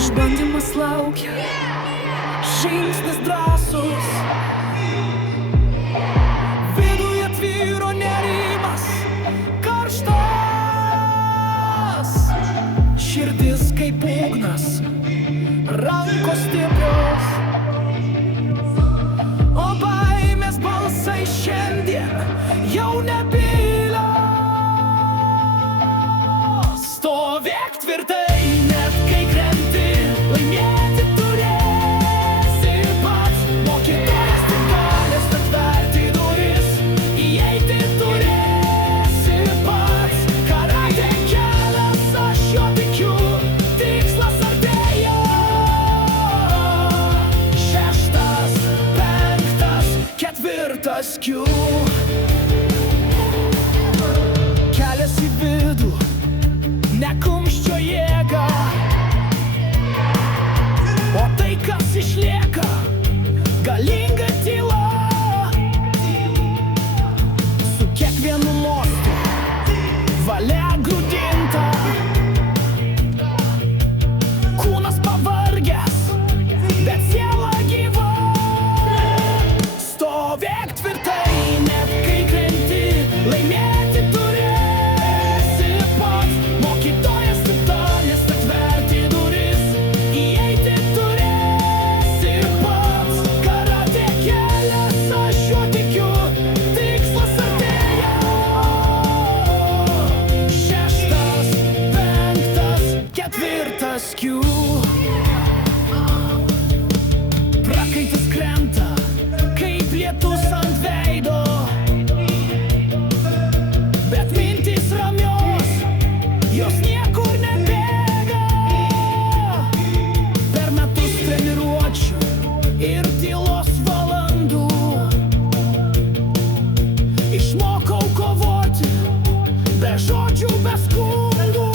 Išbandymas laukia, žingsnis drąsus, viduje tvyro nerimas, karštas, širdis kaip ugnas, rankos stiprios, o baimės balsai šiandien jau nebylios. Stovėk tvirtai, net kai krenti, laimėti turėsi pats. Mokytojas tik galės atverti duris, įeiti turėsi pats. Karatė kelias, aš jo tikiu, tikslas artėja. 6, 5, 4 skių. Kelias į vidų, ne kumščio jėga, o tai, kas išlieka, galinga tyla. Su kiekvienu mostu valia grūdinta, kūnas pavargęs, bet siela gyva. Stovėk tvirtai, net kai krenti, laimėti turėsi pats. Mokytojas tik galės atverti duris, įeiti turėsi pats. Karatė kelias, aš juo tikiu, tikslas artėja. 6, 5, 4 skių. Prakaitas krenta, kaip lietus ant veido, bet mintys ramios, jos niekur nebėga. Per metus treniruočių ir tylos valandų išmokau kovoti, be žodžių, be skundų.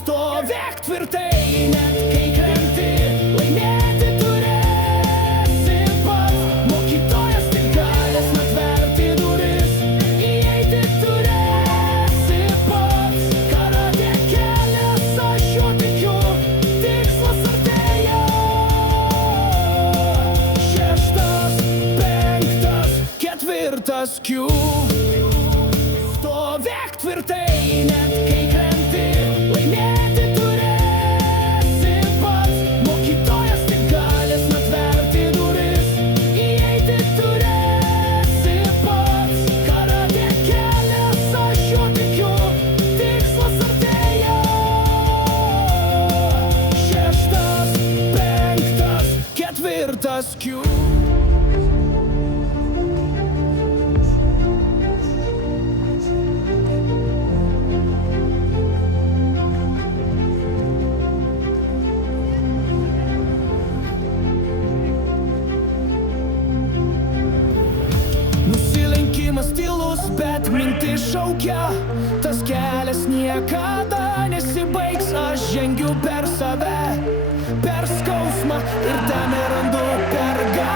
Stovėk tvirtai, net kai krenti, laimėti turėsi pats. Mokytojas tik galės atverti duris, įeiti turėsi pats. Karatė kelias, aš juo tikiu, tikslas artėja. 6, 5, 4 skių. Stovėk tvirtai, net kai krenti, laimėti turėsi pats. Mokytojas tik galės atverti duris, įeiti turėsi pats. Karatė kelias, aš juo tikiu, tikslas artėja. 6, 5, 4 skių. Nusilenkimas tylus, bet mintis šaukia. Tas kelias niekada nesibaigs. Aš žengiu per save, per skausmą ir ten randu pergalę.